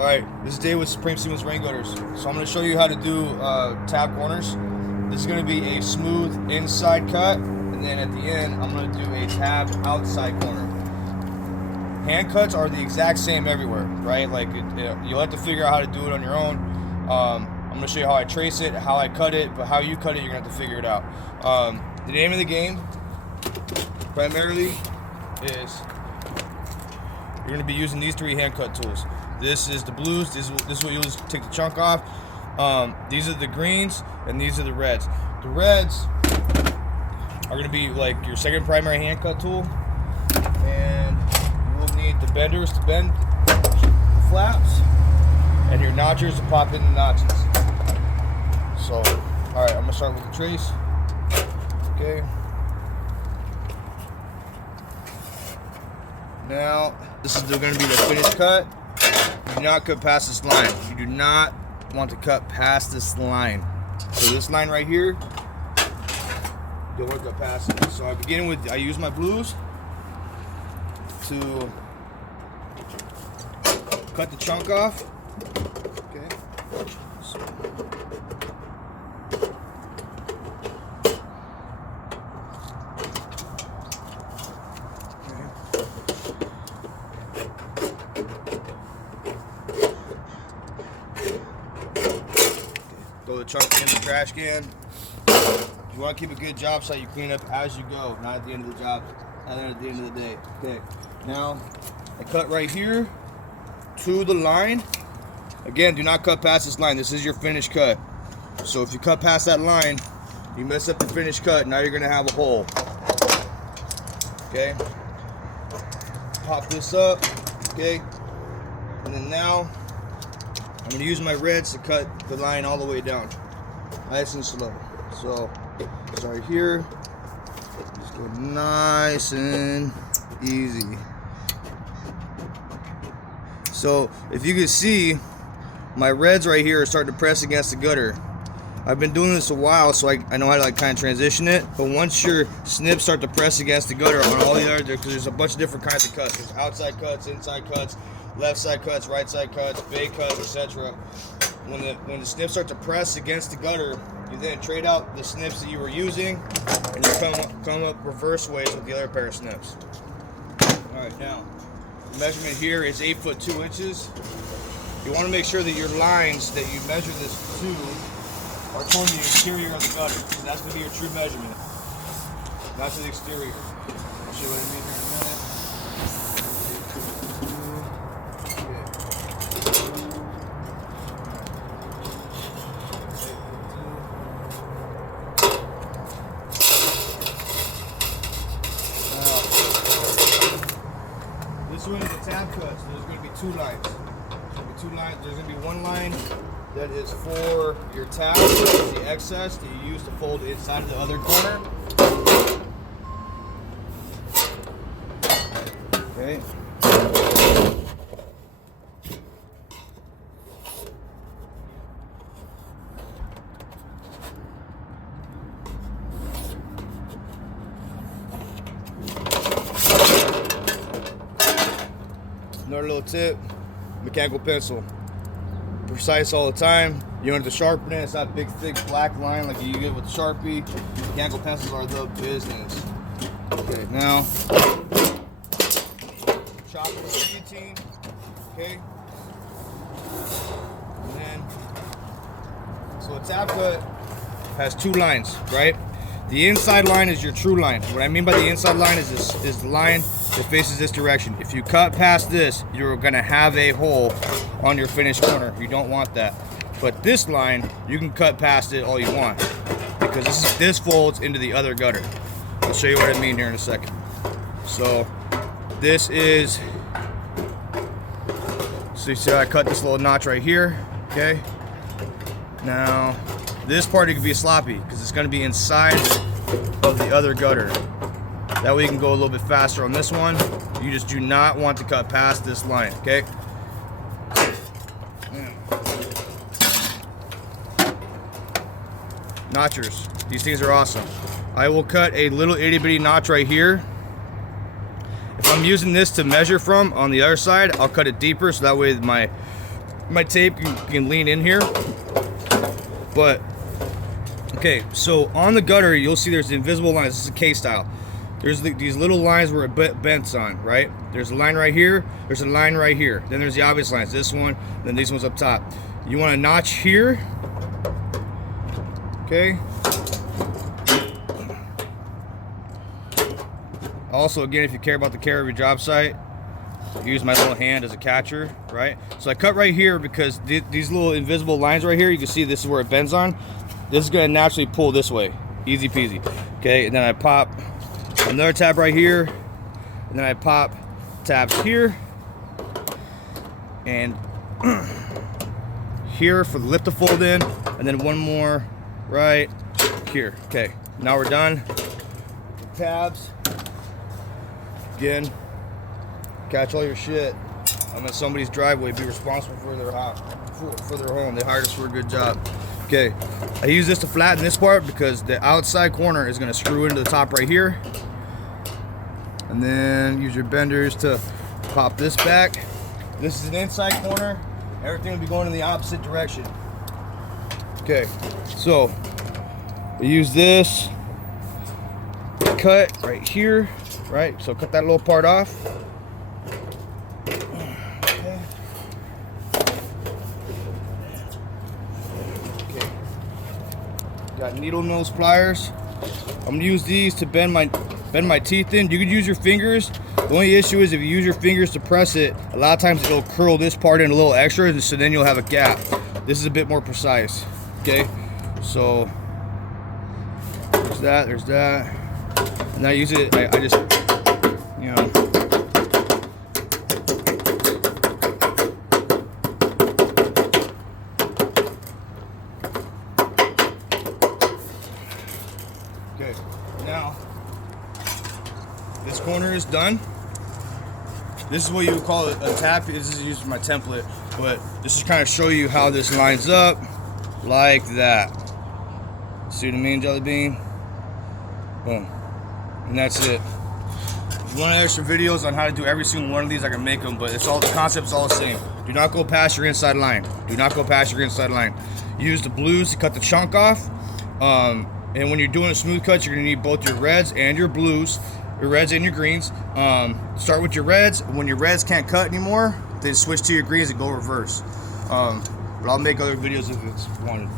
Alright, this is Dave with Supreme Seamless Rain Gutters. So I'm going to show you how to do tab corners. This is going to be a smooth inside cut, and then at the end I'm going to do a tab outside corner. Hand cuts are the exact same everywhere, right? Like you'll have to figure out how to do it on your own. I'm going to show you how I trace it, how I cut it, but how you cut it, you're going to have to figure it out. The name of the game primarily is you're going to be using these three hand cut tools. This is the blues. This is what you use to take the chunk off. These are the greens, and these are the reds. The reds are going to be like your second primary hand cut tool, and you will need the benders to bend the flaps, and your notchers to pop in the notches. So, all right, I'm gonna start with the trace. Okay. Now, this is going to be the finished cut. You do not cut past this line. You do not want to cut past this line. So this line right here, don't want to cut past it. So I use my blues to cut the chunk off. Okay. So. Throw the chunk in the trash can. You want to keep a good job site, you clean up as you go, not at the end of the job, not at the end of the day. Okay, now I cut right here to the line. Again, do not cut past this line. This is your finished cut. So if you cut past that line, you mess up the finished cut. Now you're going to have a hole. Okay, pop this up. Okay, and then now I'm going to use my reds to cut the line all the way down, nice and slow. So, start here, just go nice and easy. So, if you can see, my reds right here are starting to press against the gutter. I've been doing this a while, so I know how to kind of transition it. But once your snips start to press against the gutter on all the other, because there's a bunch of different kinds of cuts. There's outside cuts, inside cuts, left side cuts, right side cuts, bay cuts, etc. When the snips start to press against the gutter, you then trade out the snips that you were using, and you come up reverse ways with the other pair of snips. All right, now the measurement here is 8 foot 2 inches. You want to make sure that your lines that you measure this to are toward the interior of the gutter. So that's going to be your true measurement, not to the exterior. I'll show you what I mean here in a minute. This one is a tab cut, so there's going to be two lines. There's going to be one line that is for your tab, the excess that you use to fold inside of the other corner. Okay. Another little tip, mechanical pencil. Precise all the time. You don't have to sharpen it. It's not a big, thick, black line like you get with the Sharpie. Mechanical pencils are the business. Okay, now chop it with a guillotine. Okay, and then so a tab cut has two lines, right? The inside line is your true line. What I mean by the inside line is the line that faces this direction. If you cut past this, you're gonna have a hole on your finished corner. You don't want that. But this line, you can cut past it all you want, because this folds into the other gutter. I'll show you what I mean here in a second. So this is, so you see I cut this little notch right here, okay? Now, this part it can be sloppy because it's going to be inside of the other gutter. That way you can go a little bit faster on this one. You just do not want to cut past this line, okay? Notchers. These things are awesome. I will cut a little itty bitty notch right here. If I'm using this to measure from on the other side, I'll cut it deeper so that way my tape, you can lean in here. But okay, so on the gutter, you'll see there's the invisible lines. This is a K-style. There's these little lines where it bends on, right? There's a line right here. There's a line right here. Then there's the obvious lines. This one, then these ones up top. You want a notch here. Okay. Also, again, if you care about the care of your job site, use my little hand as a catcher, right? So I cut right here because these little invisible lines right here, you can see this is where it bends on. This is gonna naturally pull this way, easy peasy. Okay, and then I pop another tab right here, and then I pop tabs here, and here for the lip to fold in, and then one more right here. Okay, now we're done. Tabs. Again, catch all your shit. I'm in somebody's driveway. Be responsible for their home. They hired us for a good job. Okay, I use this to flatten this part because the outside corner is going to screw into the top right here. And then use your benders to pop this back. This is an inside corner. Everything will be going in the opposite direction. Okay, so we use this cut right here, right? So cut that little part off. Okay. Got needle nose pliers. I'm gonna use these to bend my teeth in. You could use your fingers. The only issue is if you use your fingers to press it, a lot of times it'll curl this part in a little extra, so then you'll have a gap. This is a bit more precise. Okay, so there's that. And I use it, I just, you know. Okay, now, this corner is done. This is what you would call a tap. This is used for my template, but this is kind of show you how this lines up like that. See what I mean, Jelly Bean? Boom. And that's it. If you want extra videos on how to do every single one of these, I can make them, but it's all, the concept's all the same. Do not go past your inside line. Do not go past your inside line. Use the blues to cut the chunk off. And when you're doing a smooth cut, you're gonna need both your reds and your blues, your reds and your greens. Start with your reds. When your reds can't cut anymore, then switch to your greens and go reverse. But I'll make other videos if it's wanted.